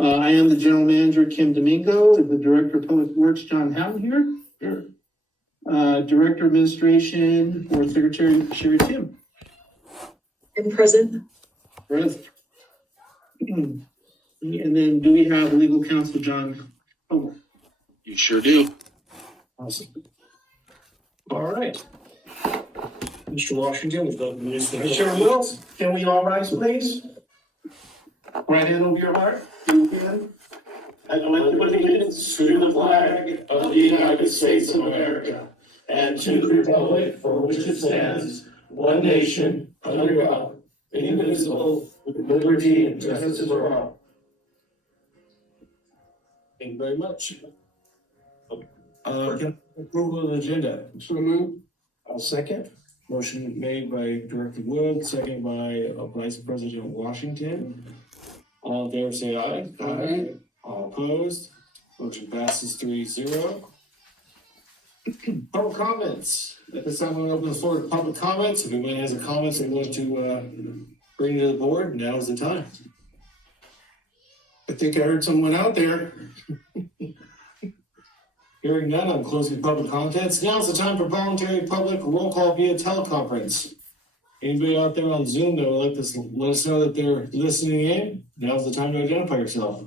I am the general manager, Kim Domingo, the director of public works, John Howden here. Here. Director of administration or secretary, Sherry Tim. I'm present. Present. And then do we have legal counsel, John? Oh, You sure do. awesome. All right. Mr. Washington, we've got the I sure will. Can we all rise, please? Right hand over your heart. You can. I pledge allegiance to the flag of the United States of America and to the republic for which it stands, one nation, under God, indivisible, with liberty and justice for all. Thank you very much. Approval of the agenda. So moved. I'll second. Motion made by Director Wood, second by Vice President Washington. All in favor, say aye. Aye. All opposed. Motion passes 3-0. Public comments. At this time, we'll open the floor to public comments. If anyone has a comment they want to bring to the board, now is the time. I think I heard someone out there. Hearing none, I'm closing public comments. Now is the time for voluntary public roll call via teleconference. Anybody out there on Zoom that would like to let us know that they're listening in, now's the time to identify yourself.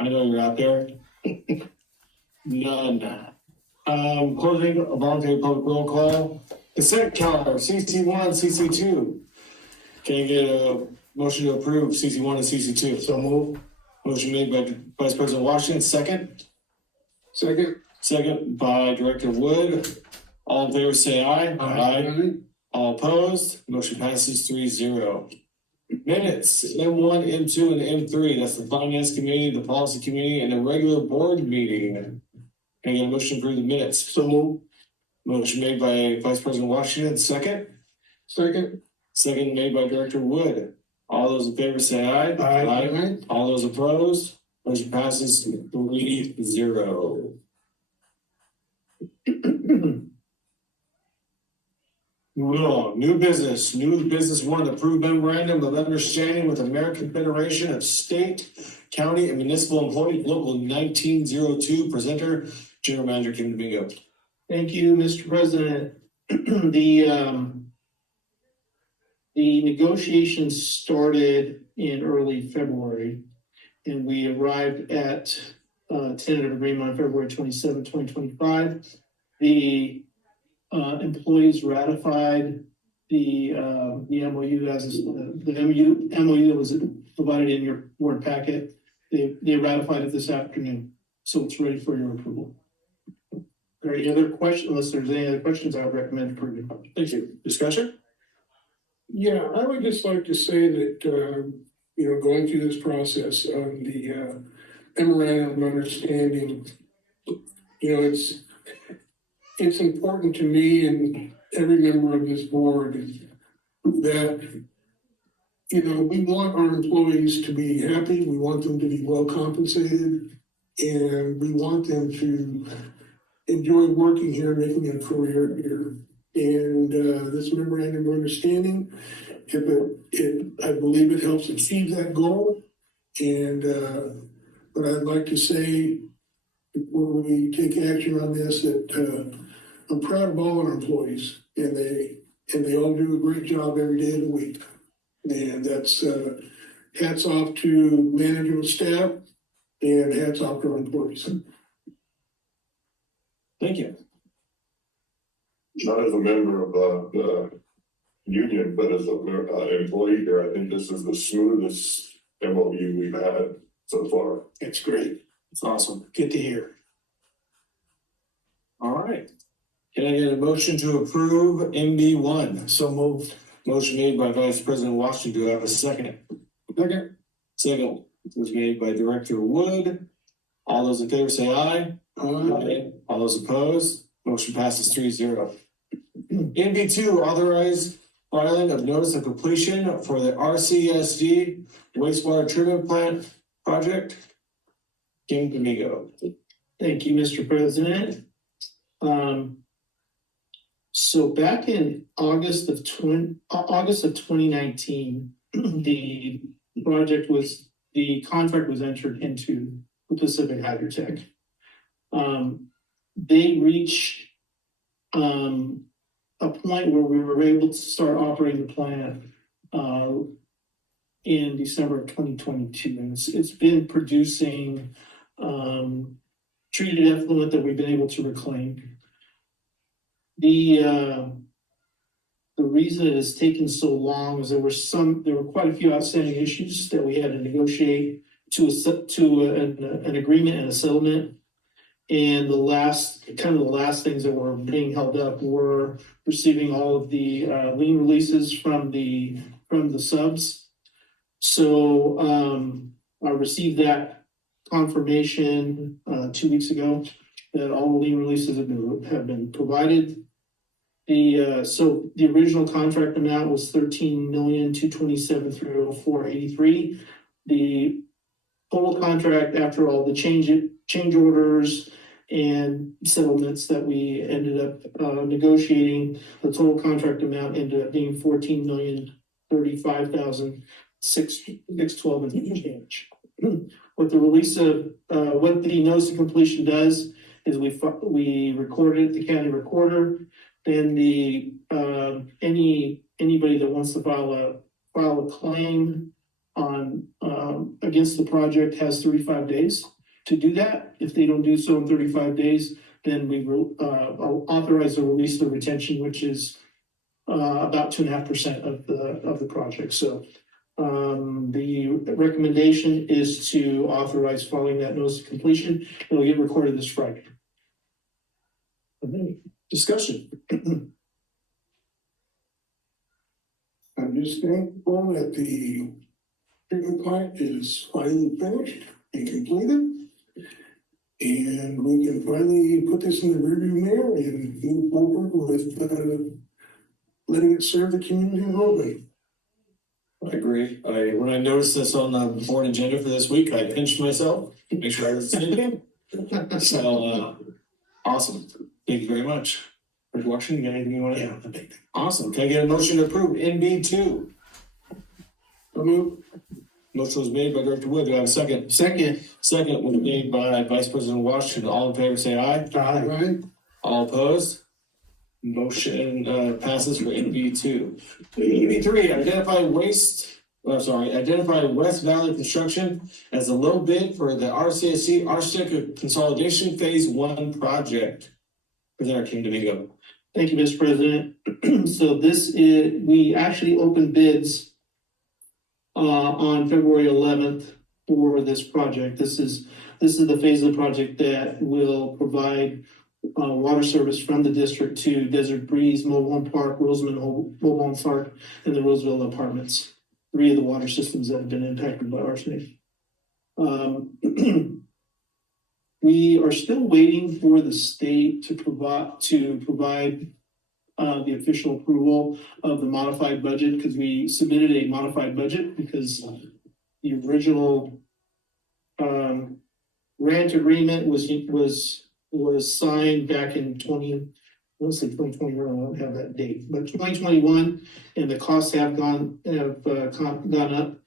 I know you're out there. None. Closing a voluntary public roll call. Consent calendar, CC1, CC2. Can I get a motion to approve CC1 and CC2? So move. Motion made by Vice President Washington, second. Second. Second by Director Wood. All in favor, say aye. Aye. All opposed, motion passes 3-0. Minutes, M1, M2, and M3, that's the Finance Committee, the Policy Committee, and the regular board meeting. Can I get a motion to approve the minutes? So move. Motion made by Vice President Washington, second. Second. Second made by Director Wood. All those in favor say aye. Aye. All those opposed, motion passes 3-0. Moving on, new business one, approved memorandum of understanding with American Federation of State, County, and Municipal Employees, Local 1902, presenter, General Manager Kim Domingo. Thank you, Mr. President. The negotiations started in early February, and we arrived at tentative agreement on February 27, 2025. The employees ratified the MOU MOU that was provided in your board packet. They ratified it this afternoon, so it's ready for your approval. Are there any other questions? Unless there's any other questions, I would recommend approving. Thank you. Discussion? Yeah, I would just like to say that, going through this process on the memorandum of understanding, it's important to me and every member of this board that, we want our employees to be happy, we want them to be well compensated, and we want them to enjoy working here, making a career here. And this memorandum of understanding, I believe it helps achieve that goal. And but I'd like to say, before we take action on this, that I'm proud of all our employees, and they all do a great job every day of the week. And that's hats off to management staff, and hats off to our employees. Thank you. Not as a member of the union, but as an employee here, I think this is the smoothest MOU we've had so far. It's great. It's awesome. Good to hear. All right. Can I get a motion to approve MB1? So moved. Motion made by Vice President Washington. Do I have a second? Second. Second was made by Director Wood. All those in favor say aye. Aye. All those opposed, motion passes 3-0. MB2, authorize filing of notice of completion for the Rcsd wastewater treatment plant project. Kim Domingo. Thank you, Mr. President. So back in August of 2019, the contract was entered into with Pacific Hydrotech. They reached a point where we were able to start operating the plant in December of 2022, and it's been producing treated effluent that we've been able to reclaim. The reason it has taken so long is there were quite a few outstanding issues that we had to negotiate to an agreement and a settlement. And the last things that were being held up were receiving all of the lien releases from the subs. So I received that confirmation 2 weeks ago that all the lien releases have been provided. So the original contract amount was $13,227,304.83. The total contract, after all the change orders and settlements that we ended up negotiating, the total contract amount ended up being $14,035,612 and change. What the release of what the notice of completion does is we record it at the county recorder. Then anybody that wants to file a claim on against the project has 35 days to do that. If they don't do so in 35 days, then we will authorize the release of retention, which is about 2.5% of the project. So the recommendation is to authorize following that notice of completion. It'll get recorded this Friday. Discussion. I'm just thankful that the treatment plant is finally finished and completed. And we can finally put this in the rearview mirror and move forward with letting it serve the community of Rogan. I agree. When I noticed this on the board agenda for this week, I pinched myself to make sure I was thinking. So, awesome. Thank you very much. Mr. Washington, you got anything you want to add? Awesome. Can I get a motion to approve NB2? Motion was made by Director Wood. Do I have a second? Second was made by Vice President Washington. All in favor, say aye. Right? All opposed? Motion passes for NB2. NB3, identify West Valley Construction as a low bid for the RCSC Architect Consolidation Phase 1 project. Presenter King Domingo. Thank you, Mr. President. So we actually opened bids on February 11th for this project. This is the phase of the project that will provide water service from the district to Desert Breeze, Mobile Home Park, Roseman Mobile Home Park, and the Roseville Apartments. 3 of the water systems that have been impacted by arsenic. We are still waiting for the state to provide the official approval of the modified budget, because we submitted a modified budget because the original grant agreement was signed back in 2021. I don't have that date, but 2021, and the costs have gone up.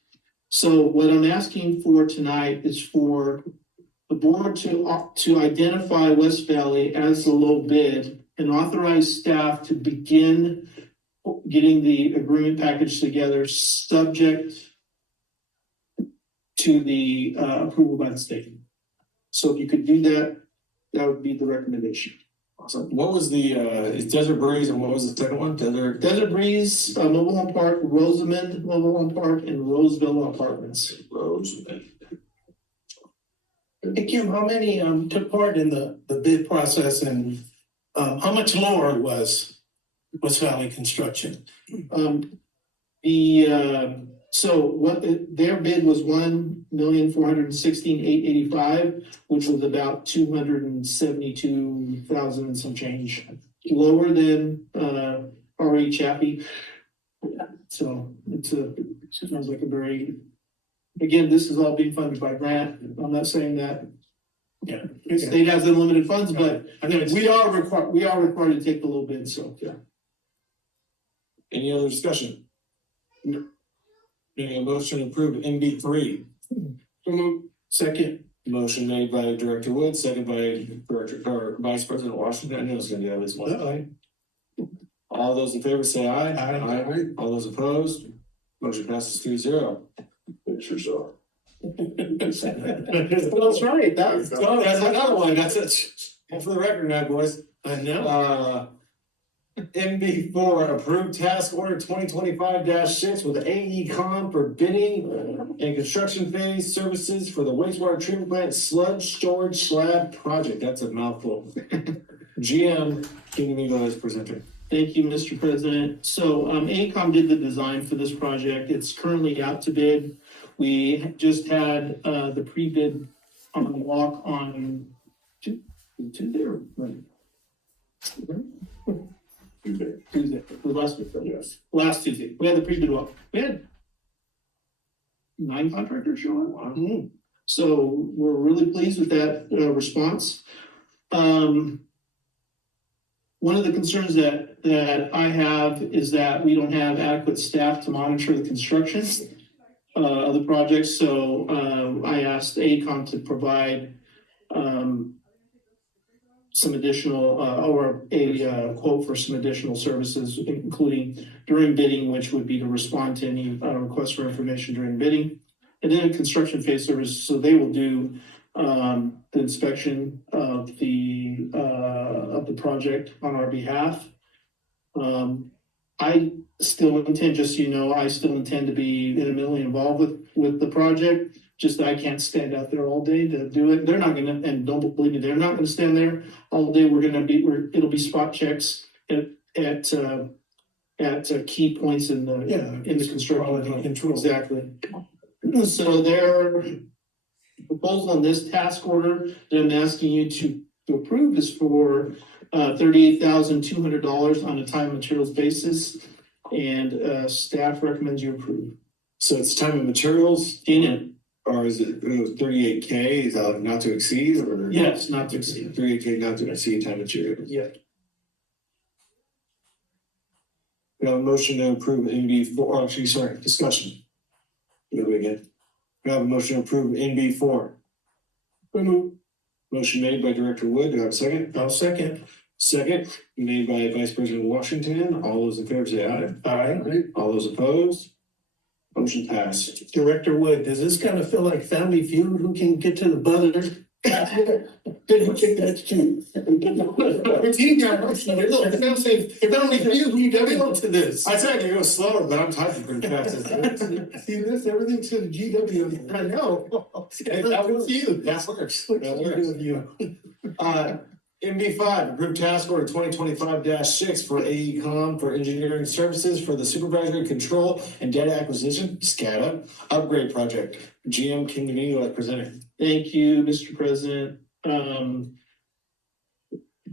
So what I'm asking for tonight is for the board to identify West Valley as the low bid and authorize staff to begin getting the agreement package together, subject to the approval by the state. So if you could do that, that would be the recommendation. Awesome. What was the Desert Breeze, and what was the second one? Desert Breeze, Mobile Home Park, Rosamond Mobile Home Park, and Roseville Apartments. Rosamond. Hey, Kim, how many took part in the bid process, and how much lower was West Valley Construction? Their bid was $1,416,885, which was about 272,000 and some change, lower than RE Chappie. So it sounds like a very, again, this is all being funded by grant. I'm not saying that the state has unlimited funds, but I mean, we are required to take the low bid. So yeah. Any other discussion? No. Need a motion to approve NB3. So moved. Second. Motion made by Director Wood, second by Director or Vice President Washington. I knew it was gonna be at least one. All those in favor say aye. Aye. All those opposed, motion passes 3-0. Fix yourself. That's right. That's another one. That's it. And for the record now, boys. I know. MB4, approved task order 2025-6 with AECom for bidding and construction phase services for the wastewater treatment plant sludge storage slab project. That's a mouthful. GM, King Eagle is presenting. Thank you, Mr. President. So, AECom did the design for this project. It's currently out to bid. We just had, the pre-bid on the walk on Tuesday or Monday? Tuesday, it was last week, though. Yes. Last Tuesday, we had the pre-bid walk. We had 9 contractors show up. Mhm. So we're really pleased with that, response. One of the concerns that I have is that we don't have adequate staff to monitor the construction of the project, so I asked AECom to provide some additional or a quote for some additional services, including during bidding, which would be to respond to any requests for information during bidding, and then construction phase services. So they will do the inspection of the project on our behalf. I still intend, just so you know, I still intend to be intimately involved with the project. Just I can't stand out there all day to do it. They're not gonna, and don't believe me, they're not gonna stand there all day. It'll be spot checks at key points in the construction. Quality control. Exactly. So their proposal on this task order that I'm asking you to approve is for $38,200 on a time and materials basis, and staff recommends you approve. So it's time and materials, or is it 38K? Is that not to exceed or? Yes, not to exceed. 38K not to exceed time and materials. Yeah. We have a motion to approve NB4, actually, sorry, discussion. Do it again. We have a motion to approve NB4. So moved. Motion made by Director Wood. Do I have a second? I'll second. Second, made by Vice President Washington. All those in favor say aye. Aye. All those opposed? Motion passed. Director Wood, does this kind of feel like Family Feud? Who can get to the buzzer? That's true. Family Feud, we go to this. I tried to go slower, but I'm typing pretty fast. See this, everything says GW. I know. That was you. That works. That works. MB5, approved task order 2025-6 for AECom for engineering services for the supervisory control and data acquisition, SCADA, upgrade project. GM King Eagle presenting. Thank you, Mr. President.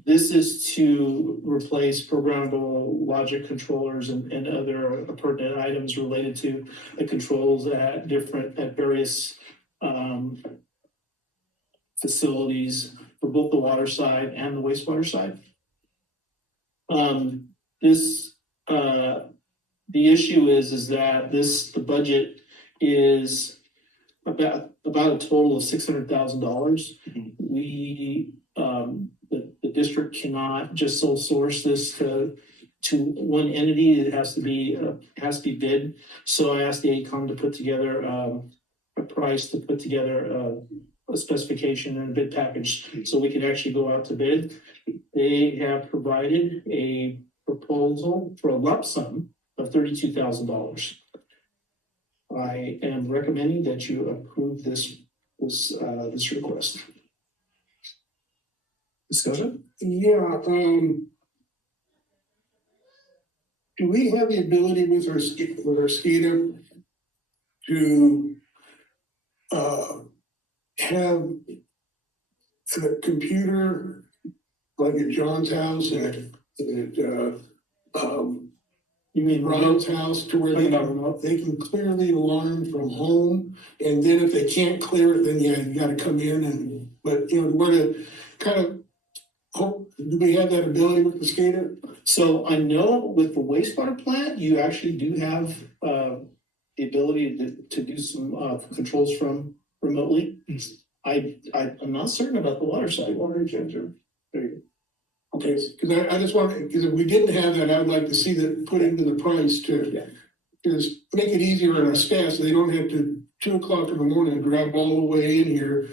This is to replace programmable logic controllers and other pertinent items related to the controls at various facilities for both the water side and the wastewater side. The issue is that the budget is about a total of $600,000. We, the district cannot just sole source this to one entity. It has to be bid. So I asked the AECom to put together a price, to put together a specification and a bid package so we can actually go out to bid. They have provided a proposal for a lump sum of $32,000. I am recommending that you approve this request. Discussion? Yeah, do we have the ability with our SCADA to have a computer like at John's house and You mean Ron's house to where they can clear the alarm from home, and then if they can't clear it, then you gotta come in but we're to kind of do we have that ability with the SCADA? So I know with the wastewater plant, you actually do have the ability to do some, controls from remotely. I'm not certain about the water side. Water injector. There you go. Okay, because I just want, because if we didn't have that, I'd like to see that put into the price to just make it easier on our staff, so they don't have to 2 o'clock in the morning drive all the way in here.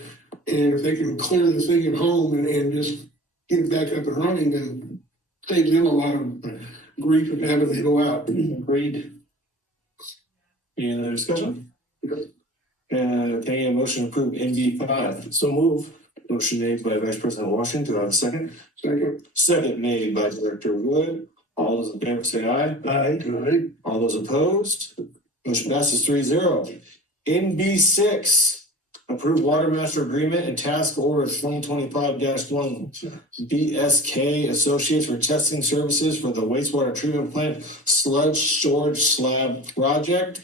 And if they can clear the thing at home and just get it back up and running, then saves them a lot of grief of having to go out. Agreed. Any other discussion? Can I get a motion to approve NV5? So move. Motion made by Vice President Washington, do I have a second? Second. Second made by Director Wood. All those in favor say aye. Aye. All those opposed? Motion passes 3-0. NB6, approved water master agreement and task order 2025-1 BSK Associates for testing services for the wastewater treatment plant sludge storage slab project.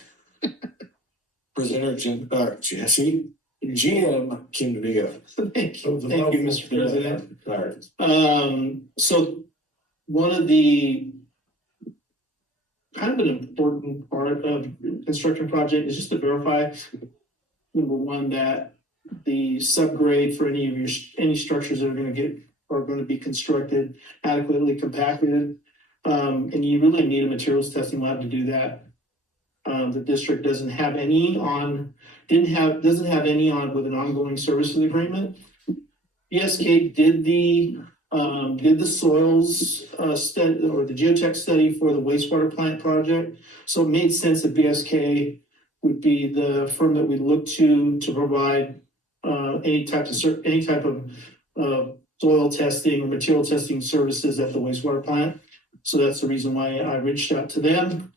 Presenter Jesse, GM Kim Domingo. Thank you, Mr. President. All right. So one of the kind of an important part of construction project is just to verify, number one, that the subgrade for any structures that are going to be constructed adequately compacted. And you really need a materials testing lab to do that. The district doesn't have any with an ongoing services agreement. BSK did the soils study or the geotech study for the wastewater plant project. So it made sense that BSK would be the firm that we look to provide any type of soil testing or material testing services at the wastewater plant. So that's the reason why I reached out to them.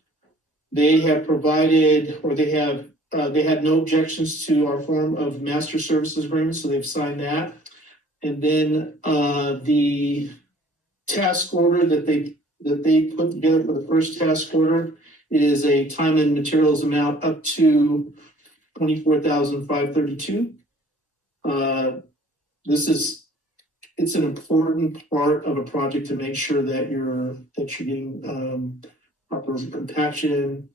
They have provided, or they had no objections to our form of master services agreement, so they've signed that. And then the task order that they put together for the first task order, it is a time and materials amount up to $24,532. It's an important part of a project to make sure that you're getting proper compaction,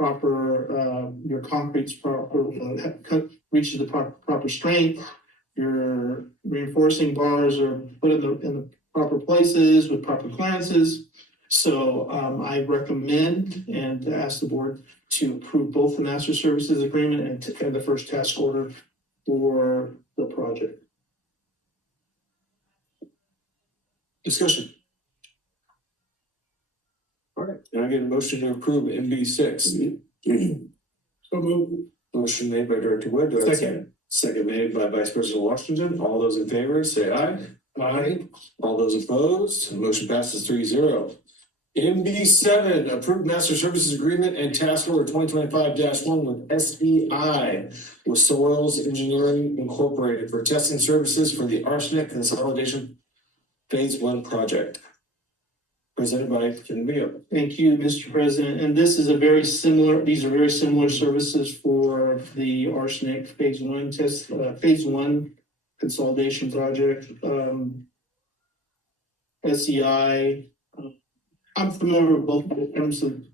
your concrete's proper, reaches the proper strength, your reinforcing bars are put in the proper places with proper clearances. So I recommend and ask the board to approve both the master services agreement and the first task order for the project. Discussion. All right, can I get a motion to approve NB6? So move. Motion made by Director Wood. Do I have a second? Second made by Vice President Washington. All those in favor, say aye. Aye. All those opposed, motion passes 3-0. NB7, approved master services agreement and task order 2025-1 with SEI with Soils Engineering Incorporated for testing services for the arsenic consolidation phase 1 project. Presented by Ken Villa. Thank you, Mr. President. And these are very similar services for the arsenic phase 1 consolidation project. SEI, I'm familiar with both in terms of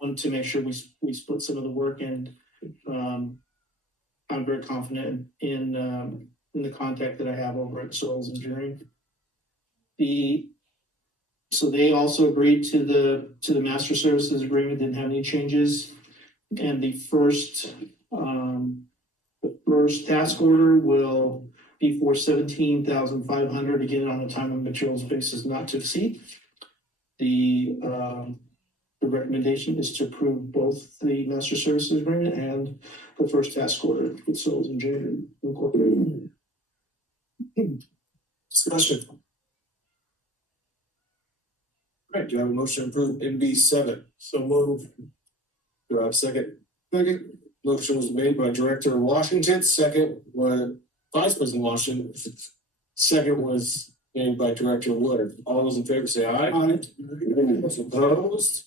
want to make sure we split some of the work, and I'm very confident in the contact that I have over at Soils Engineering. So they also agreed to the master services agreement, didn't have any changes. And the first task order will be for $17,500, again, on a time and materials basis not to exceed. The recommendation is to approve both the master services agreement and the first task order with Soils Engineering Incorporated. Discussion. All right, do you have a motion to approve NB7? So move. Do I have a second? Second. Motion was made by Director Washington, second was Vice President Washington, second was made by Director Wood. All those in favor say aye. Aye. Those opposed?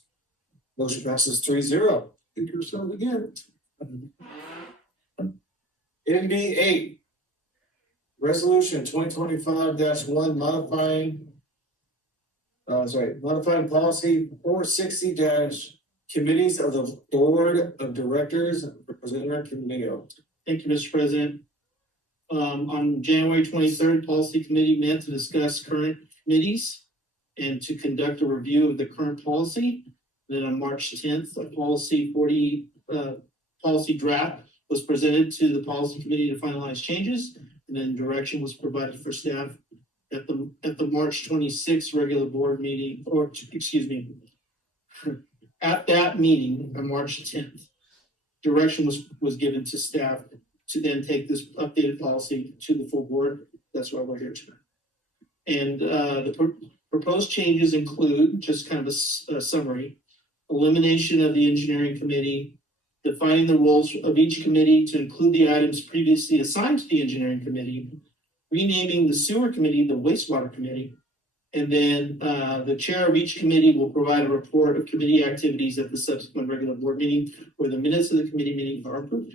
Motion passes 3-0. Think yourself again. NB8. Resolution 2025-1 modifying policy 460-2 committees of the Board of Directors, Representative Domingo. Thank you, Mr. President. On January 23rd, Policy Committee met to discuss current committees and to conduct a review of the current policy. Then on March 10th, a policy draft was presented to the Policy Committee to finalize changes, and then direction was provided for staff at the March 26th regular board meeting, or excuse me, at that meeting on March 10th. Direction was given to staff to then take this updated policy to the full board. That's why we're here tonight. And the proposed changes include, just kind of a summary, elimination of the engineering committee, defining the roles of each committee to include the items previously assigned to the engineering committee, renaming the sewer committee the wastewater committee, and then the chair of each committee will provide a report of committee activities at the subsequent regular board meeting where the minutes of the committee meeting are approved.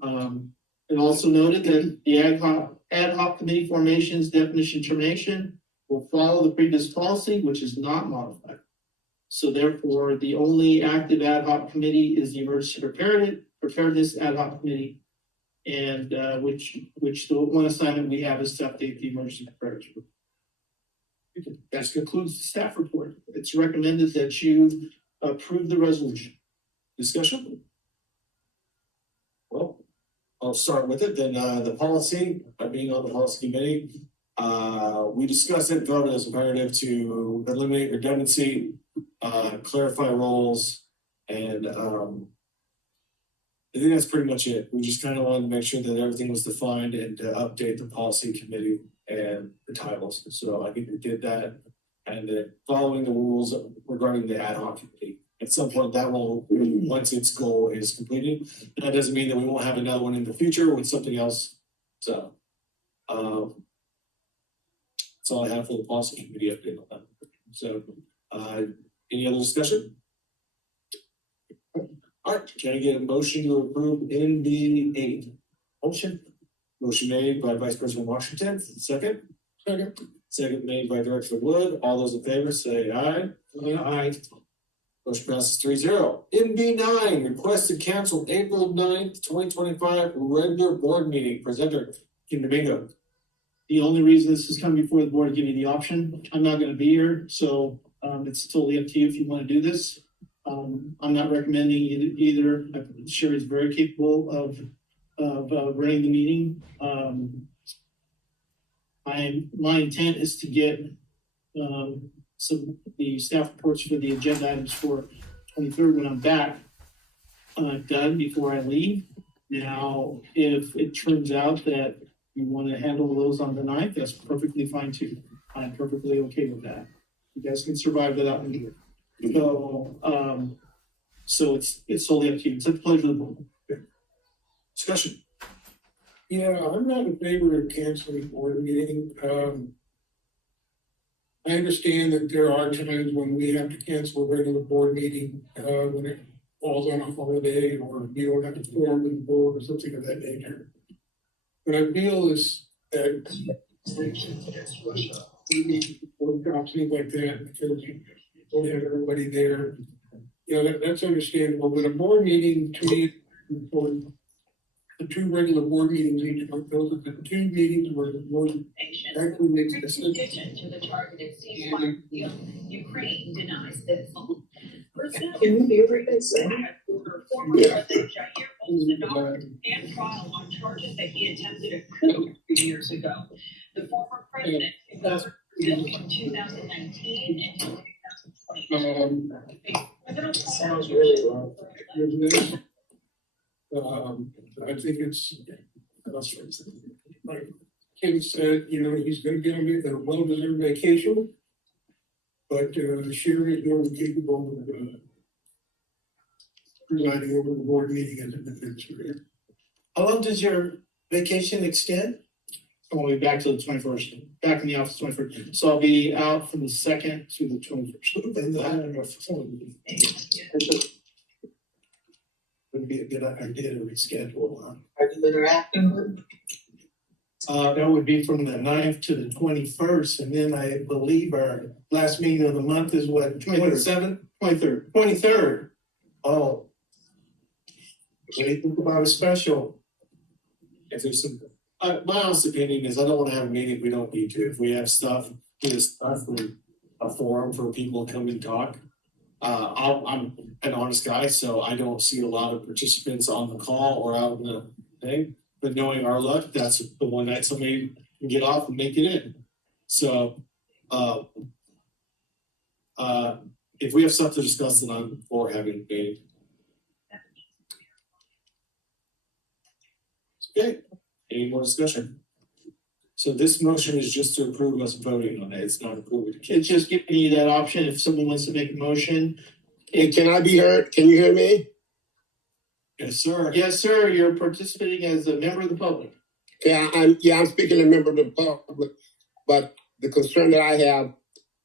And also noted that the ad hoc committee formations definition termination will follow the previous policy, which is not modified. So therefore, the only active ad hoc committee is the emergency preparedness ad hoc committee, and which the one assignment we have is to update the emergency preparedness. That concludes the staff report. It's recommended that you approve the resolution. Discussion? Well, I'll start with it, then the policy, being on the policy committee, we discussed it, voted as imperative to eliminate redundancy, clarify roles, and I think that's pretty much it. We just kind of wanted to make sure that everything was defined and to update the policy committee and the titles. So I think we did that, and then following the rules regarding the ad hoc committee. At some point, that will, once its goal is completed, that doesn't mean that we won't have another one in the future with something else. So, that's all I have for the policy committee update on that. So, any other discussion? All right, can I get a motion to approve NB8? Motion made by Vice President Washington, second? Second made by Director Wood. All those in favor say aye. Aye. Motion passes 3-0. NB9, request to cancel April 9th, 2025 regular board meeting. Presenter, Kim Domingo. The only reason this is coming before the board to give you the option, I'm not gonna be here, so it's totally up to you if you wanna do this. I'm not recommending either. I'm sure he's very capable of running the meeting. My intent is to get the staff reports for the agenda items for 23rd when I'm back done before I leave. Now, if it turns out that you want to handle those on the 9th, that's perfectly fine too. I'm perfectly okay with that. You guys can survive without me here. So it's totally up to you. It's a pleasure. Discussion. Yeah, I'm not in favor of canceling board meeting. I understand that there are times when we have to cancel a regular board meeting, when it falls on a holiday or you don't have to form the board or something of that nature. But I feel is that workshops, things like that, because you don't have everybody there. You know, that's understandable, but a board meeting to me is important. The two regular board meetings each month, those are the two meetings where the board actually makes decisions. To the targeted ceasefire deal, Ukraine denies this. Can we ever get some? Former President Jair Bolsonaro and trial on charges that he attempted a coup 3 years ago. The former president governed Brazil from 2019 until 2020. Sounds really well. I think it's, like Kim said, you know, he's gonna be on a well-deserved vacation. But Sherry is very capable of presiding over the board meeting as an administrator. How long does your vacation extend? I'll be back to the 21st, back in the office 21st. So I'll be out from the 2nd to the 21st. And I don't know if would be a good idea to reschedule. Are you interacting with? That would be from the 9th to the 21st, and then I believe our last meeting of the month is what, 27th? 23rd. 23rd. Oh. What do you think about a special? If there's some, my honest opinion is I don't wanna have a meeting if we don't need to. If we have stuff, just stuff with a forum for people to come and talk. I'm an honest guy, so I don't see a lot of participants on the call or out in the thing. But knowing our luck, that's the one night somebody can get off and make it in. So, if we have stuff to discuss, then I'm for having a meeting. Okay, any more discussion? So this motion is just to approve us voting on it, it's not approving. It's just giving you that option if someone wants to make a motion. Hey, can I be heard? Can you hear me? Yes, sir. Yes, sir, you're participating as a member of the public. I'm speaking as a member of the public, but the concern that I have,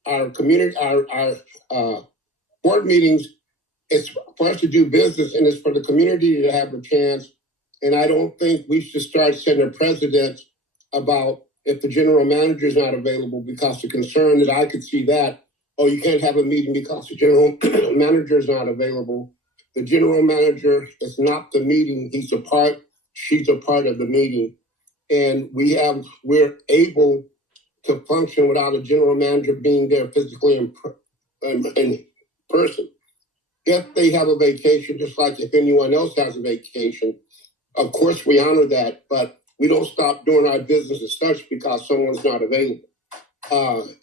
our community, our board meetings, it's for us to do business and it's for the community to have a chance. And I don't think we should start setting a precedent about if the general manager is not available, because the concern that I could see that, oh, you can't have a meeting because the general manager is not available. The general manager is not the meeting. She's a part of the meeting. And we're able to function without a general manager being there physically in person. If they have a vacation, just like if anyone else has a vacation, of course we honor that, but we don't stop doing our business as such because someone's not available.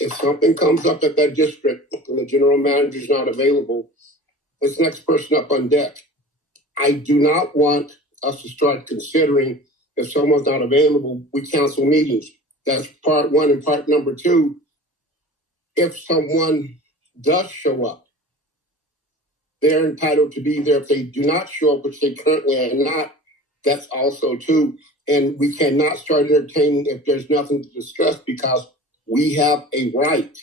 If something comes up at that district and the general manager is not available, it's next person up on deck. I do not want us to start considering if someone's not available, we cancel meetings. That's part one. And part number two, if someone does show up, they're entitled to be there. If they do not show up, which they currently are not, that's also too. And we cannot start entertaining if there's nothing to discuss, because we have a right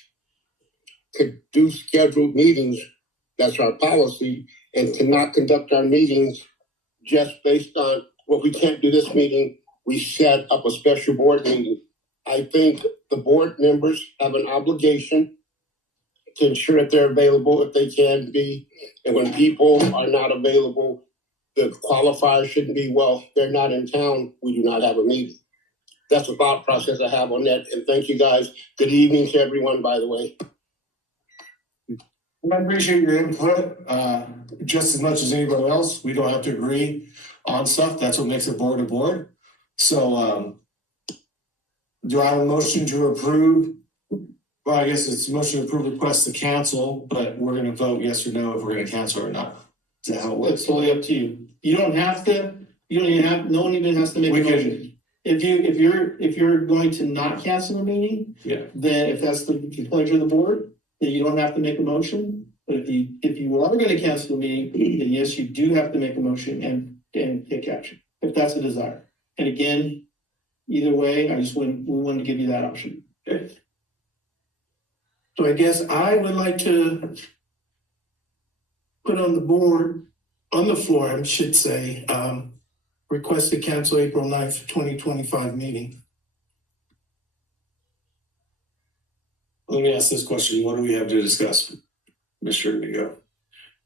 to do scheduled meetings. That's our policy, and to not conduct our meetings just based on, well, we can't do this meeting, we set up a special board meeting. I think the board members have an obligation to ensure that they're available if they can be. And when people are not available, the qualifier shouldn't be, well, they're not in town, we do not have a meeting. That's the thought process I have on that. And thank you guys. Good evening to everyone, by the way. I appreciate your input, just as much as anybody else. We don't have to agree on stuff. That's what makes a board a board. So, do I have a motion to approve? Well, I guess it's a motion to approve request to cancel, but we're gonna vote yes or no if we're gonna cancel or not. Is that how it works? It's totally up to you. You don't have to, no one even has to make a We can- motion. If you're going to not cancel a meeting, Yeah. then if that's the pleasure of the board, then you don't have to make a motion. But if you are gonna cancel the meeting, then yes, you do have to make a motion and take action, if that's a desire. And again, either way, we wanted to give you that option. So I guess I would like to put on the floor, I should say, request to cancel April 9th, 2025 meeting. Let me ask this question. What do we have to discuss? Mr. Indigo.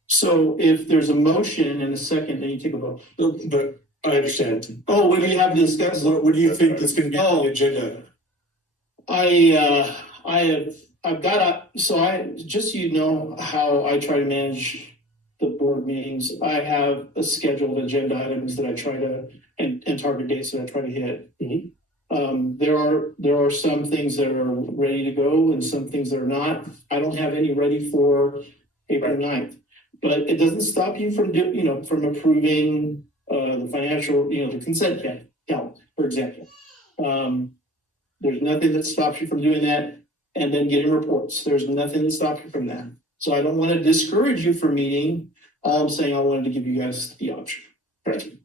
So if there's a motion and a second, then you take a vote. But I understand. Oh, what do you have to discuss? What do you think is gonna be on the agenda? Just so you know how I try to manage the board meetings, I have a scheduled agenda items that I try to, and target dates that I try to hit. There are some things that are ready to go and some things that are not. I don't have any ready for April 9th. But it doesn't stop you from from approving the financial, the consent count, for example. There's nothing that stops you from doing that and then getting reports. There's nothing that stops you from that. So I don't want to discourage you from meeting. All I'm saying, I wanted to give you guys the option. Right.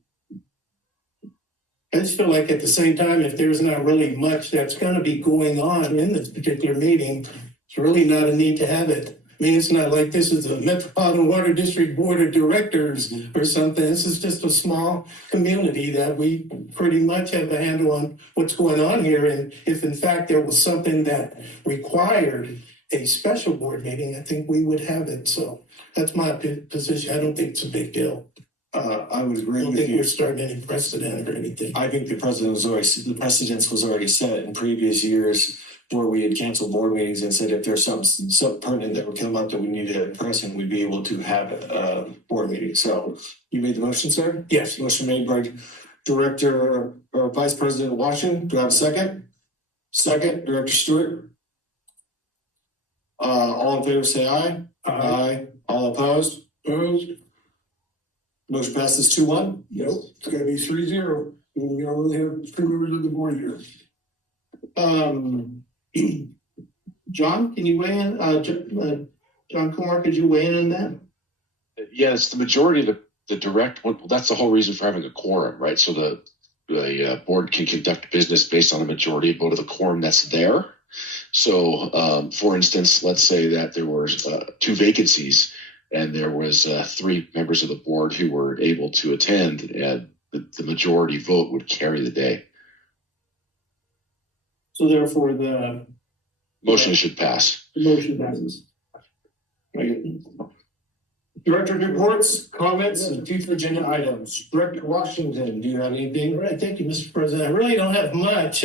I just feel like at the same time, if there's not really much that's gonna be going on in this particular meeting, it's really not a need to have it. I mean, it's not like this is a Metropolitan Water District Board of Directors or something. This is just a small community that we pretty much have a handle on what's going on here. And if in fact there was something that required a special board meeting, I think we would have it. So that's my position. I don't think it's a big deal. I would I agree don't with think you. we're starting any precedent or anything. I think the precedence was already set in previous years where we had canceled board meetings and said if there's something pertinent that would come up that we need to press and we'd be able to have a board meeting. So you made the motion, sir? Yes. Motion made by Director or Vice President Washington. Do I have a second? Second, Director Stewart. All in favor, say aye. Aye. All opposed? Opposed? Motion passes 2-1. Nope, it's gotta be 3-0. We only have 3 members of the board here. John, can you weigh in? John Kumar, could you weigh in on that? Yeah, it's the majority of the direct. Well, that's the whole reason for having a quorum, right? So the board can conduct business based on a majority vote of the quorum that's there. So, for instance, let's say that there were 2 vacancies and there was 3 members of the board who were able to attend, and the majority vote would carry the day. So therefore, the Motion should pass. motion passes. Director reports, comments, and future agenda items. Director Washington, do you have anything? All right, thank you, Mr. President. I really don't have much.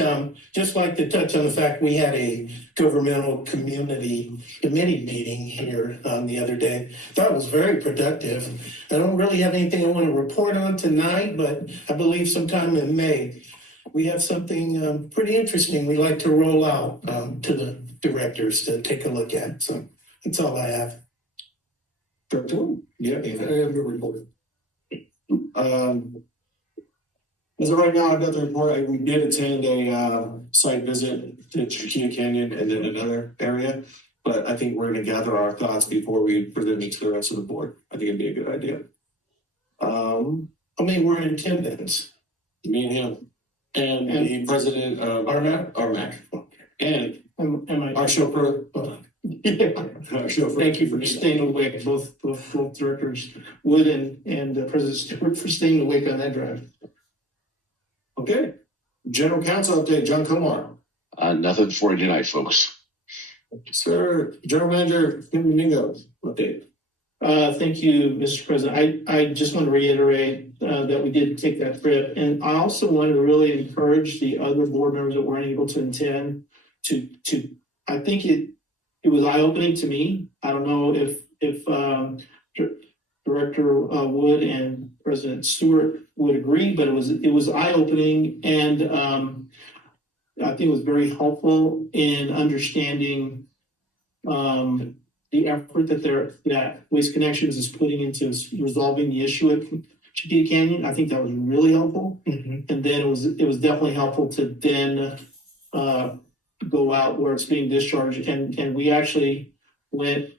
Just like to touch on the fact we had a governmental community committee meeting here the other day. That was very productive. I don't really have anything I want to report on tonight, but I believe sometime in May, we have something pretty interesting we'd like to roll out to the directors to take a look at. So that's all I have. Director Wood, yeah. I have no report. As of right now, I've got the report. We did attend a site visit to Chiquita Canyon and then another area. But I think we're gonna gather our thoughts before we present it to the rest of the board. I think it'd be a good idea. I mean, we're in attendance. Me and him and the president of RMAC and Am I? our chauffeur. Our chauffeur. Thank you for staying awake, both directors, Wood and President Stewart, for staying awake on that drive. Okay. General Counsel update, John Kumar. Nothing for you tonight, folks. Sir, General Manager Kim Domingo, update. Thank you, Mr. President. I just want to reiterate that we did take that trip. And I also want to really encourage the other board members that weren't able to attend to I think it was eye-opening to me. I don't know if Director Wood and President Stewart would agree, but it was eye-opening, and I think it was very helpful in understanding the effort that Waste Connections is putting into resolving the issue at Chiquita Canyon. I think that was really helpful. Mm-hmm. And then it was definitely helpful to then go out where it's being discharged, and we actually went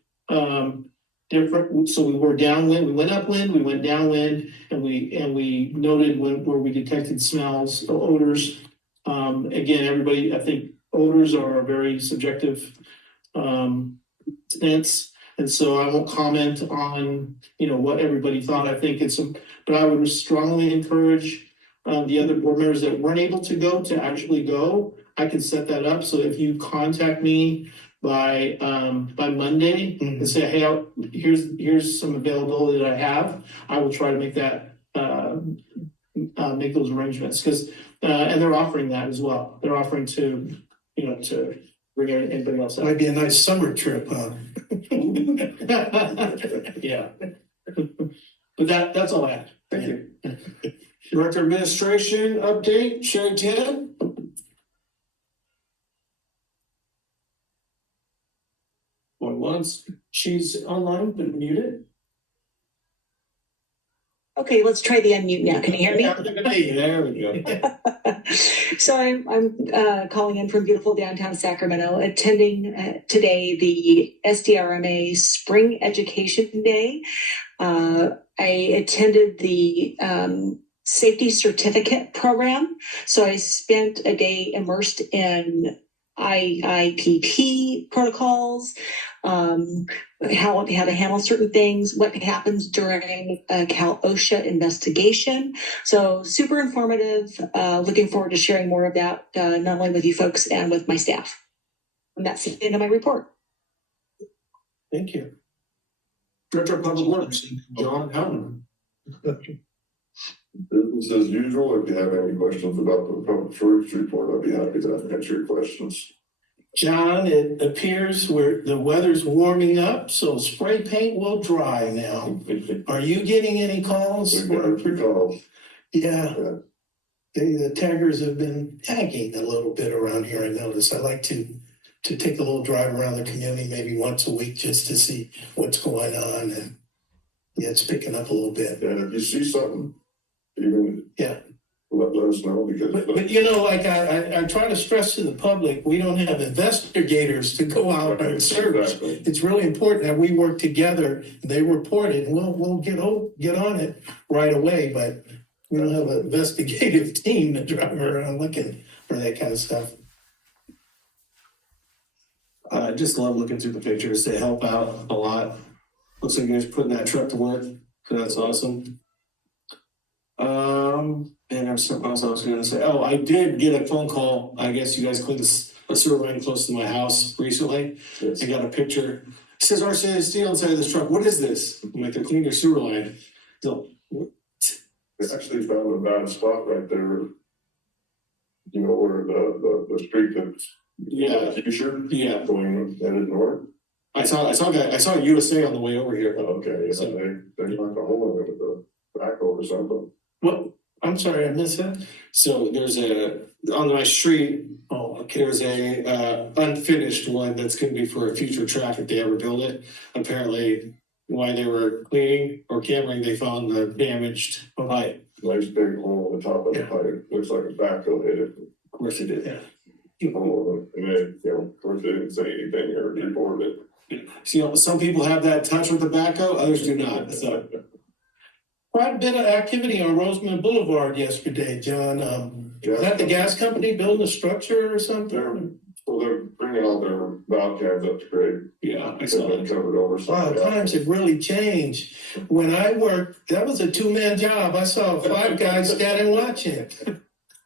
different. So we were downwind, we went upwind, we went downwind, and we noted where we detected smells, odors. Again, everybody, I think odors are a very subjective sense, and so I won't comment on what everybody thought. I think but I would strongly encourage the other board members that weren't able to go to actually go. I can set that up. So if you contact me by Monday and say, hey, here's some availability that I have, I will try to make that make those arrangements, because and they're offering that as well. They're offering to bring anybody else out. Might be a nice summer trip, huh? Yeah. But that's all I have. Thank you. Director of Administration update, Sherry Tan. One once, she's online, but muted. Okay, let's try the unmute now. Can you hear me? There we go. So I'm calling in from beautiful downtown Sacramento, attending today the SDRMA Spring Education Day. I attended the safety certificate program. So I spent a day immersed in IIPP protocols, how to handle certain things, what happens during a Cal OSHA investigation. So super informative. Looking forward to sharing more of that, not only with you folks and with my staff. And that's the end of my report. Thank you. Director of Public Works, John Howland. Business as usual. If you have any questions about the public works report, I'd be happy to answer your questions. John, it appears the weather's warming up, so spray paint will dry now. Are you getting any calls? We've got a few calls. Yeah. Yeah. The taggers have been tagging a little bit around here, I noticed. I like to take a little drive around the community maybe once a week just to see what's going on, and yeah, it's picking up a little bit. And if you see something, even let us know, because But you know, like I try to stress to the public, we don't have investigators to go out and search. Exactly. It's really important that we work together. They report it, and we'll get on it right away. But we don't have an investigative team to drive around looking for that kind of stuff. I just love looking through the pictures. They help out a lot. Looks like you guys putting that truck to work. So that's awesome. And there's something else I was gonna say. Oh, I did get a phone call. I guess you guys cleaned a sewer line close to my house recently. Yes. I got a picture. It says Rcsd on the side of this truck. What is this? I'm like, they're cleaning your sewer line. So, they actually found a bad spot right there. You know, where the street that's yeah, going headed north. I saw USA on the way over here. Okay, yeah, So- they knocked a hole in it with the backhoe or something. What? I'm sorry, I missed that. So there's on my street, there's a unfinished one that's gonna be for a future track if they ever build it. Apparently, while they were cleaning or cammering, they found the damaged pipe. Nice big hole in the top of the pipe, looks like a backhoe hit it. Of course they did. And then, of course, they didn't say anything or report it. So, some people have that touch with the backhoe, others do not, so. Quite a bit of activity on Roseman Boulevard yesterday, John. Is that the gas company building a structure or something? They're bringing all their valve cans up to grade. Yeah, I They've saw been that. covered over. Wow, times have really changed. When I worked, that was a two-man job. I saw 5 guys standing watching.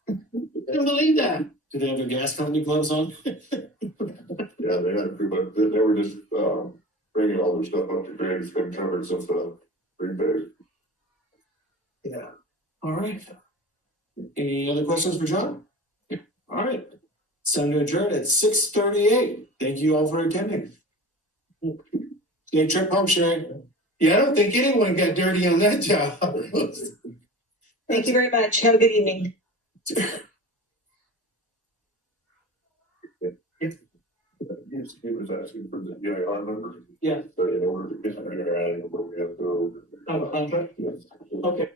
Couldn't believe that. Do they have their gas company gloves on? Yeah, they had a crew, but they were just, bringing all their stuff up to grade. It's been covered since the rebate. Yeah. All right. Any other questions for John? All right. It's time to adjourn at 6:38. Thank you all for attending. Good trip home, Sherry. Yeah, I don't think anyone got dirty on that job. Thank you very much. Have a good evening. He was asking for the EIR number. Yeah. So in order to get there, we have to. Have a contract? Yes. Okay.